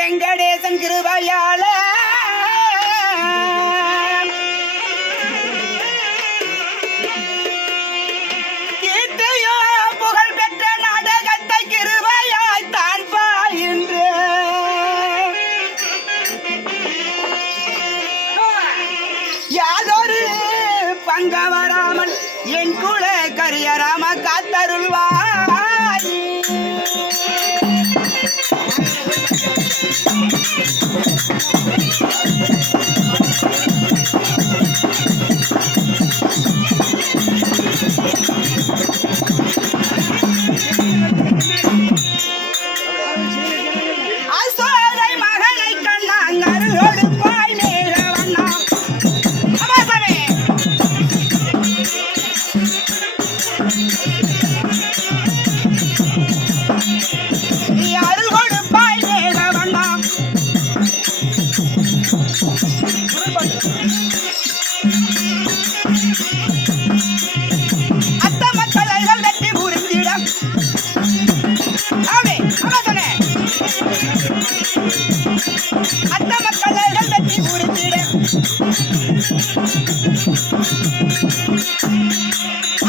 வெங்கடேசன் கிருபையால கீர்த்தியோ புகழ் பெற்ற நாடகத்தை கிருபையாய் தான் பாயின்று யாதொரு பங்க வராமல் என் குல கரியராம காத்தருள்வாய். அசோரை மகனை கண்ணாங்க அருளோடு பாய் மேல வண்ணா அமாசமே அருள் கொடுப்பாய் மேல வண்ணா அத்த மக்கள் வெற்றி புரிந்திடம் அத்த மக்கள் வெற்றி புரிந்திடம்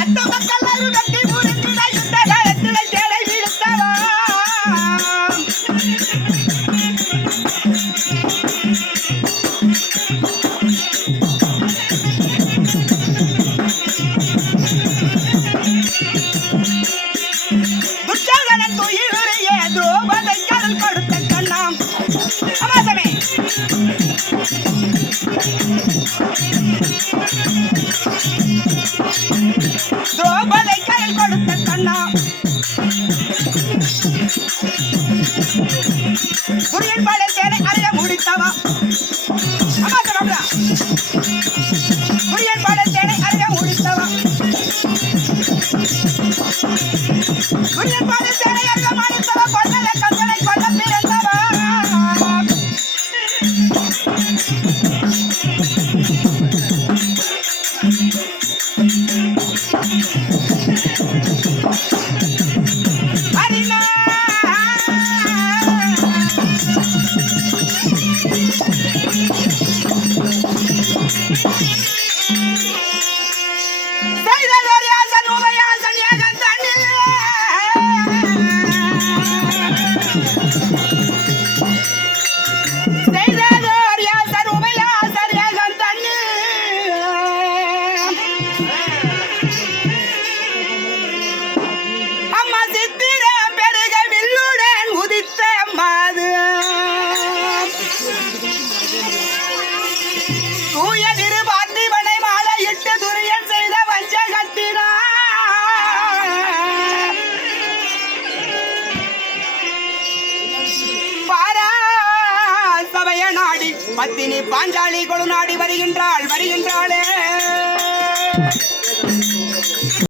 அத்த மக்கள் வெற்றி புரிந்திட யுத்த காலத்தில் தேடை விடுத்தவா துச்சாதனன் துயிலுரையே துரோபதை கடல் கொடுத்த கண்ணாம் அமாசமே துரோபதை கடல் கொடுத்த கண்ணாம் துரியன் படை சேனை அறைய முடித்தவா அமாசம் துரியன் படை சேனை அறைய முடித்தவா துரியன் படை சேனை அறைய முடித்தவா கொண்டல கந்தனை கொல்ல பிறந்தவா ஹரினா நாடி பத்தினி பாஞ்சாலி கொடு நாடி வருகின்றாளே